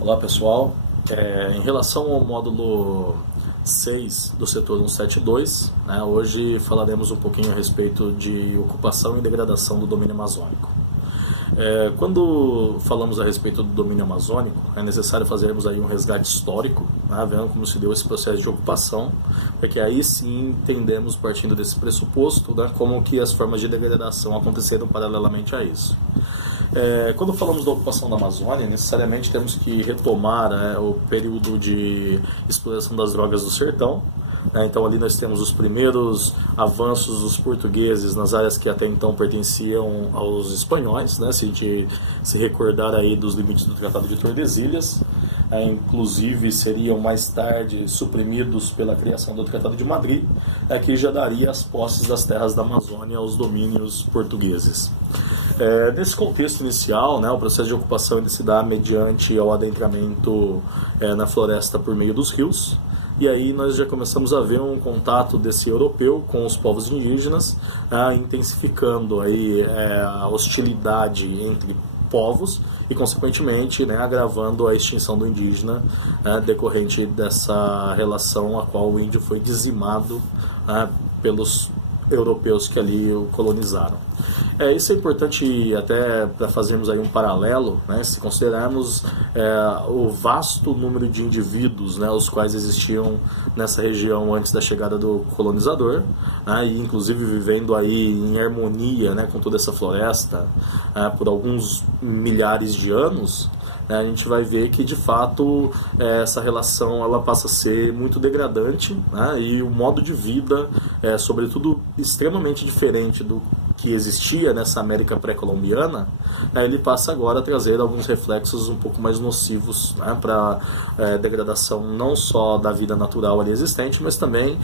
Olá pessoal, em relação ao módulo 6 do setor 172, hoje falaremos um pouquinho a respeito de ocupação e degradação do domínio amazônico. Quando falamos a respeito do domínio amazônico, é necessário fazermos aí um resgate histórico, vendo como se deu esse processo de ocupação, porque aí sim entendemos, partindo desse pressuposto, como que as formas de degradação aconteceram paralelamente a isso. Quando falamos da ocupação da Amazônia, necessariamente temos que retomar o período de exploração das drogas do sertão. Então ali nós temos os primeiros avanços dos portugueses nas áreas que até então pertenciam aos espanhóis, se a gente se recordar aí dos limites do Tratado de Tordesilhas, inclusive seriam mais tarde suprimidos pela criação do Tratado de Madrid, que já daria as posses das terras da Amazônia aos domínios portugueses. Nesse contexto inicial, o processo de ocupação ele se dá mediante o adentramento na floresta por meio dos rios, e aí nós já começamos a ver um contato desse europeu com os povos indígenas, intensificando aí a hostilidade entre povos e, consequentemente, agravando a extinção do indígena decorrente dessa relação a qual o índio foi dizimado pelos europeus que ali o colonizaram. Isso é importante até para fazermos aí um paralelo, se considerarmos o vasto número de indivíduos, os quais existiam nessa região antes da chegada do colonizador, e inclusive vivendo aí em harmonia com toda essa floresta por alguns milhares de anos. A gente vai ver que de fato essa relação ela passa a ser muito degradante, e o modo de vida, sobretudo extremamente diferente do que existia nessa América pré-colombiana, ele passa agora a trazer alguns reflexos um pouco mais nocivos para a degradação não só da vida natural ali existente, mas também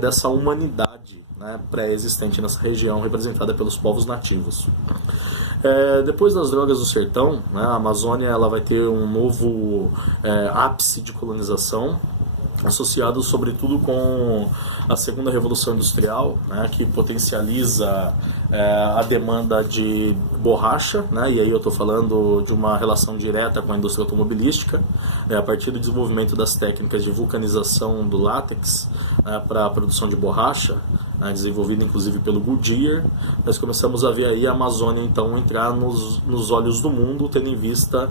dessa humanidade pré-existente nessa região representada pelos povos nativos. Depois das drogas do sertão, a Amazônia ela vai ter um novo ápice de colonização, associado sobretudo com a segunda revolução industrial, que potencializa a demanda de borracha, e aí eu estou falando de uma relação direta com a indústria automobilística, a partir do desenvolvimento das técnicas de vulcanização do látex para a produção de borracha, desenvolvida inclusive pelo Goodyear. Nós começamos a ver aí a Amazônia então entrar nos olhos do mundo, tendo em vista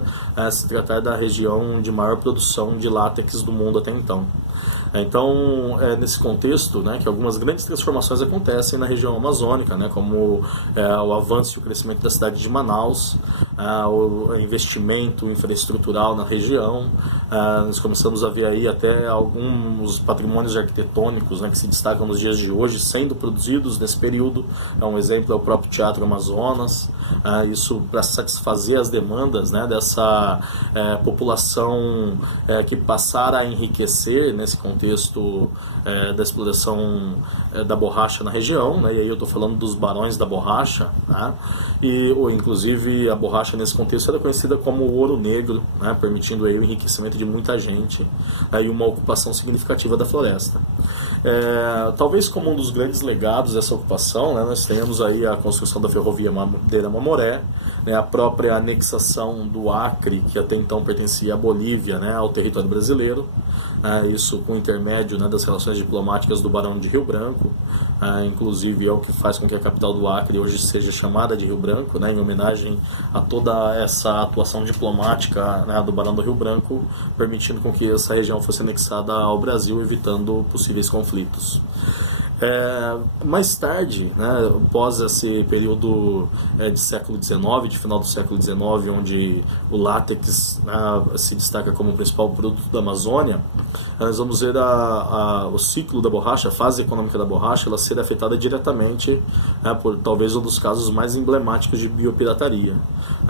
se tratar da região de maior produção de látex do mundo até então. Então, nesse contexto, que algumas grandes transformações acontecem na região amazônica, como o avanço e o crescimento da cidade de Manaus, o investimento infraestrutural na região. Nós começamos a ver aí até alguns patrimônios arquitetônicos que se destacam nos dias de hoje, sendo produzidos nesse período. Um exemplo é o próprio Teatro Amazonas, isso para satisfazer as demandas dessa população que passara a enriquecer nesse contexto da exploração da borracha na região, e aí eu estou falando dos barões da borracha, ou inclusive a borracha nesse contexto era conhecida como ouro negro, permitindo aí o enriquecimento de muita gente e uma ocupação significativa da floresta. Talvez como um dos grandes legados dessa ocupação, nós temos aí a construção da ferrovia Madeira-Mamoré, a própria anexação do Acre, que até então pertencia à Bolívia, ao território brasileiro, isso com o intermédio das relações diplomáticas do Barão de Rio Branco, inclusive é o que faz com que a capital do Acre hoje seja chamada de Rio Branco, em homenagem a toda essa atuação diplomática do Barão do Rio Branco, permitindo com que essa região fosse anexada ao Brasil, evitando possíveis conflitos. Mais tarde, após esse período de século XIX, de final do século XIX, onde o látex se destaca como o principal produto da Amazônia, nós vamos ver o ciclo da borracha, a fase econômica da borracha, ela ser afetada diretamente por talvez um dos casos mais emblemáticos de biopirataria.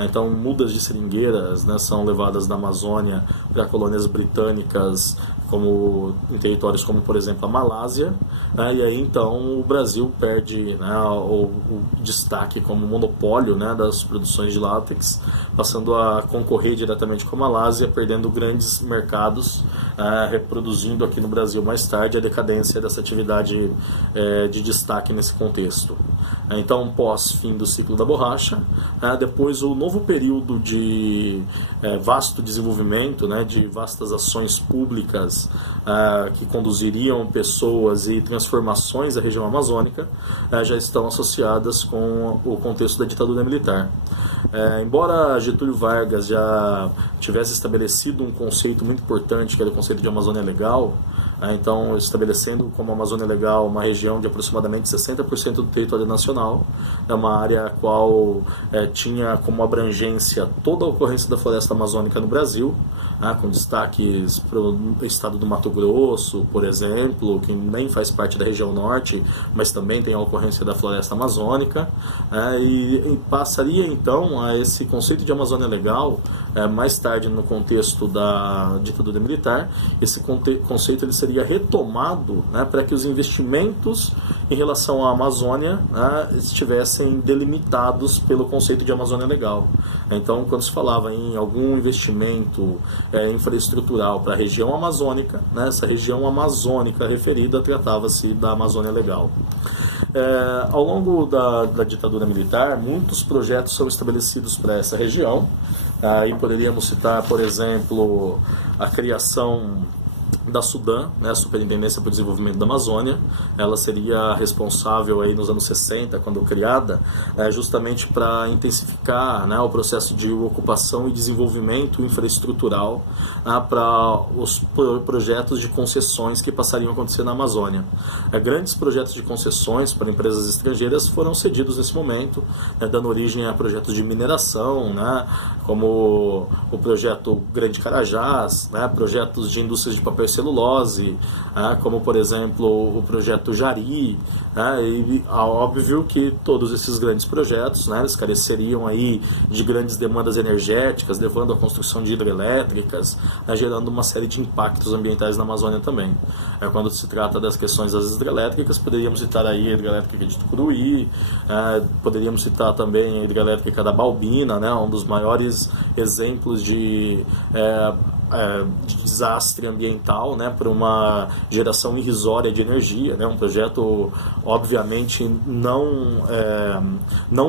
Então, mudas de seringueiras são levadas da Amazônia para colônias britânicas, em territórios como, por exemplo, a Malásia, e aí então o Brasil perde o destaque como monopólio das produções de látex, passando a concorrer diretamente com a Malásia, perdendo grandes mercados, reproduzindo aqui no Brasil mais tarde a decadência dessa atividade de destaque nesse contexto. Então, pós-fim do ciclo da borracha, depois o novo período de vasto desenvolvimento, né, de vastas ações públicas que conduziriam pessoas e transformações da região amazônica, já estão associadas com o contexto da ditadura militar. Embora Getúlio Vargas já tivesse estabelecido um conceito muito importante, que era o conceito de Amazônia Legal, então estabelecendo como Amazônia Legal uma região de aproximadamente 60% do território nacional, é uma área a qual tinha como abrangência toda a ocorrência da floresta amazônica no Brasil, com destaques para o estado do Mato Grosso, por exemplo, que nem faz parte da região norte, mas também tem a ocorrência da floresta amazônica, e passaria então a esse conceito de Amazônia Legal, mais tarde no contexto da ditadura militar. Esse conceito ele seria retomado, para que os investimentos em relação à Amazônia estivessem delimitados pelo conceito de Amazônia Legal. Então, quando se falava em algum investimento infraestrutural para a região amazônica, essa região amazônica referida tratava-se da Amazônia Legal. Ao longo da ditadura militar, muitos projetos são estabelecidos para essa região. Aí poderíamos citar, por exemplo, a criação da SUDAM, a Superintendência para o Desenvolvimento da Amazônia. Ela seria responsável aí nos anos 60, quando criada, justamente para intensificar o processo de ocupação e desenvolvimento infraestrutural para os projetos de concessões que passariam a acontecer na Amazônia. Grandes projetos de concessões para empresas estrangeiras foram cedidos nesse momento, dando origem a projetos de mineração, como o projeto Grande Carajás, projetos de indústrias de papel e celulose, como por exemplo o projeto Jari, e óbvio que todos esses grandes projetos eles careceriam aí de grandes demandas energéticas, levando à construção de hidrelétricas, gerando uma série de impactos ambientais na Amazônia também. Quando se trata das questões das hidrelétricas, poderíamos citar aí a hidrelétrica de Tucuruí, poderíamos citar também a hidrelétrica da Balbina, um dos maiores exemplos de desastre ambiental, para uma geração irrisória de energia, um projeto obviamente não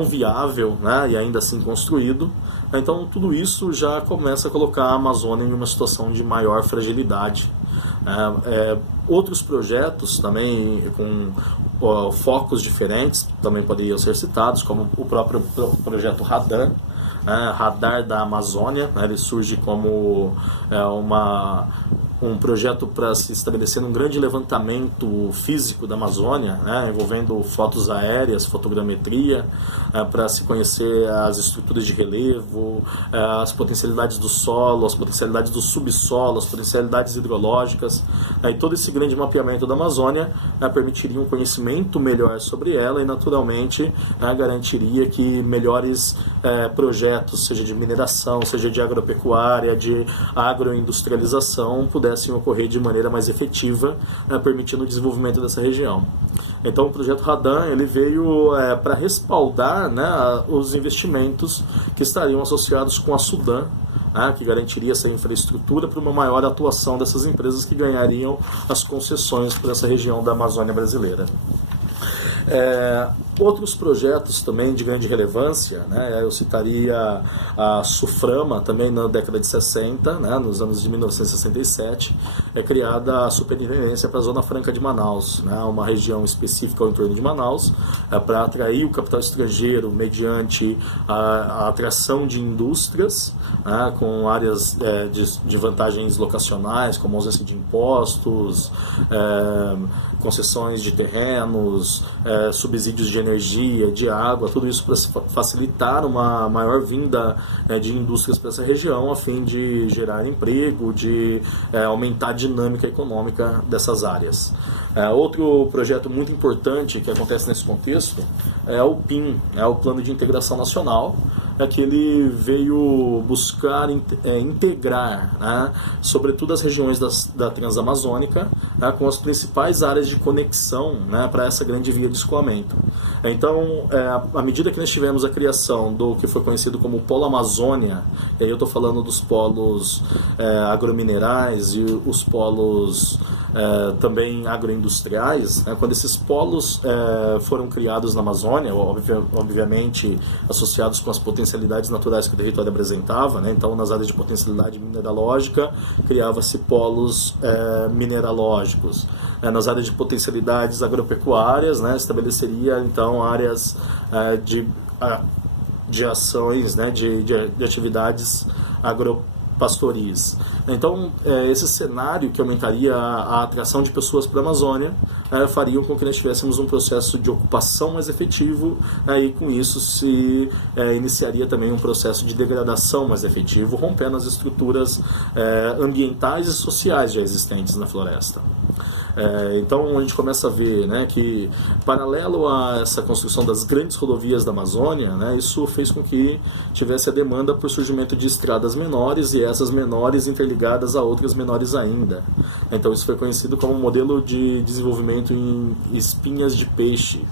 viável, e ainda assim construído. Então tudo isso já começa a colocar a Amazônia em uma situação de maior fragilidade. Outros projetos também com focos diferentes também poderiam ser citados, como o próprio projeto Radan, Radar da Amazônia. Ele surge como um projeto para se estabelecer um grande levantamento físico da Amazônia, envolvendo fotos aéreas, fotogrametria, para se conhecer as estruturas de relevo, as potencialidades do solo, as potencialidades do subsolo, as potencialidades hidrológicas. E todo esse grande mapeamento da Amazônia permitiria um conhecimento melhor sobre ela e, naturalmente, garantiria que melhores projetos, seja de mineração, seja de agropecuária, de agroindustrialização, pudessem ocorrer de maneira mais efetiva, permitindo o desenvolvimento dessa região. Então o projeto Radan ele veio para respaldar os investimentos que estariam associados com a SUDAM, que garantiria essa infraestrutura para uma maior atuação dessas empresas que ganhariam as concessões para essa região da Amazônia brasileira. Outros projetos também de grande relevância, eu citaria a SUFRAMA, também na década de 60, nos anos de 1967, é criada a Superintendência para a Zona Franca de Manaus, uma região específica ao entorno de Manaus, para atrair o capital estrangeiro mediante a atração de indústrias, com áreas de vantagens locacionais, como ausência de impostos, concessões de terrenos, subsídios de energia, de água, tudo isso para facilitar uma maior vinda de indústrias para essa região, a fim de gerar emprego, de aumentar a dinâmica econômica dessas áreas. Outro projeto muito importante que acontece nesse contexto é o PIN, o Plano de Integração Nacional, que ele veio buscar integrar, sobretudo as regiões da Transamazônica, com as principais áreas de conexão, para essa grande via de escoamento. Então, à medida que nós tivemos a criação do que foi conhecido como Polo Amazônia, e aí eu estou falando dos polos agrominerais e os polos também agroindustriais, né, quando esses polos foram criados na Amazônia, obviamente associados com as potencialidades naturais que o território apresentava, né, então nas áreas de potencialidade mineralógica criava-se polos mineralógicos, nas áreas de potencialidades agropecuárias, né, estabeleceria então áreas de ações, né, de atividades agropastoris. Então, esse cenário que aumentaria a atração de pessoas para a Amazônia faria com que nós tivéssemos um processo de ocupação mais efetivo, e com isso se iniciaria também um processo de degradação mais efetivo, rompendo as estruturas ambientais e sociais já existentes na floresta. Então a gente começa a ver, né, que paralelo a essa construção das grandes rodovias da Amazônia, né, isso fez com que tivesse a demanda por surgimento de estradas menores e essas menores interligadas a outras menores ainda. Então isso foi conhecido como modelo de desenvolvimento em espinhas de peixe,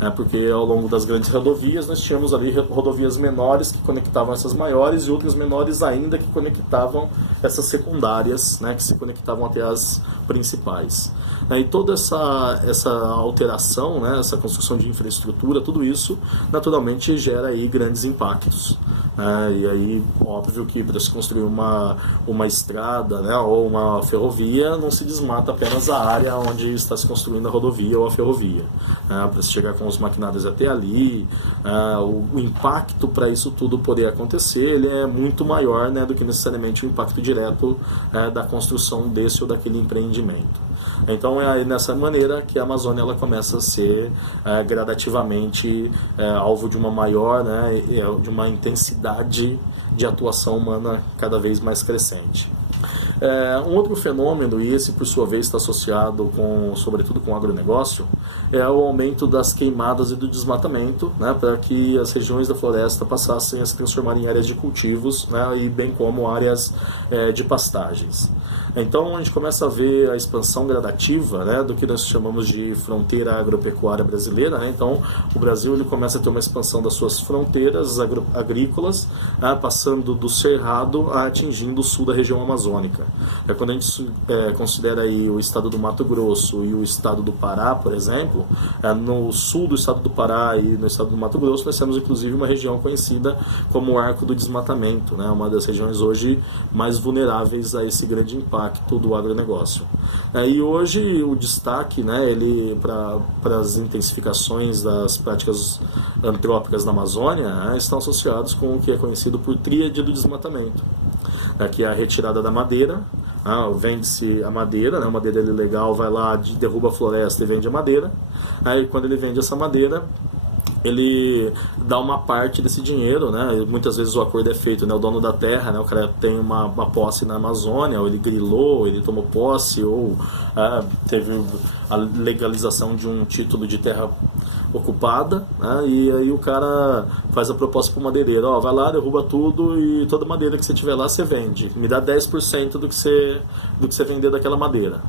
né, porque ao longo das grandes rodovias nós tínhamos ali rodovias menores que conectavam essas maiores e outras menores ainda que conectavam essas secundárias, né, que se conectavam até as principais. E toda essa alteração, né, essa construção de infraestrutura, tudo isso naturalmente gera aí grandes impactos. E aí, óbvio que para se construir uma estrada, né, ou uma ferrovia, não se desmata apenas a área onde está se construindo a rodovia ou a ferrovia. Para se chegar com os maquinários até ali, o impacto para isso tudo poder acontecer, ele é muito maior, né, do que necessariamente o impacto direto da construção desse ou daquele empreendimento. Então é nessa maneira que a Amazônia ela começa a ser gradativamente alvo de uma maior, né, de uma intensidade de atuação humana cada vez mais crescente. Um outro fenômeno, e esse por sua vez está associado sobretudo com o agronegócio, é o aumento das queimadas e do desmatamento, né, para que as regiões da floresta passassem a se transformar em áreas de cultivos, né, e bem como áreas de pastagens. Então a gente começa a ver a expansão gradativa, né, do que nós chamamos de fronteira agropecuária brasileira, né? Então o Brasil ele começa a ter uma expansão das suas fronteiras agrícolas, passando do Cerrado atingindo o sul da região amazônica. Quando a gente considera aí o estado do Mato Grosso e o estado do Pará, por exemplo, no sul do estado do Pará e no estado do Mato Grosso nós temos inclusive uma região conhecida como o Arco do Desmatamento, né? Uma das regiões hoje mais vulneráveis a esse grande impacto do agronegócio. E hoje o destaque, né, ele para as intensificações das práticas antrópicas na Amazônia, né, estão associados com o que é conhecido por tríade do desmatamento, que é a retirada da madeira. Vende-se a madeira, né, a madeira ilegal vai lá, derruba a floresta e vende a madeira. Aí quando ele vende essa madeira, ele dá uma parte desse dinheiro, né? Muitas vezes o acordo é feito, né? O dono da terra, né? O cara tem uma posse na Amazônia, ou ele grilou, ele tomou posse, ou teve a legalização de um título de terra ocupada, né? E aí o cara faz a proposta para o madeireiro, vai lá, derruba tudo e toda madeira que você tiver lá você vende, me dá 10% do que você vender daquela madeira.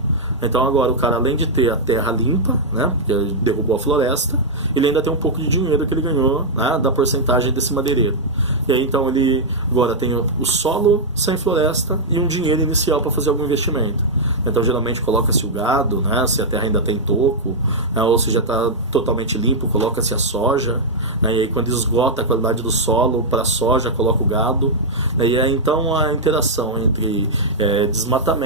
Então agora o cara, além de ter a terra limpa, né, porque derrubou a floresta, ele ainda tem um pouco de dinheiro que ele ganhou, né, da porcentagem desse madeireiro. E aí então ele agora tem o solo sem floresta e um dinheiro inicial para fazer algum investimento. Então geralmente coloca-se o gado, né, se a terra ainda tem toco, né, ou se já está totalmente limpo, coloca-se a soja, né, e aí quando esgota a qualidade do solo para a soja, coloca o gado. E aí então a interação entre desmatamento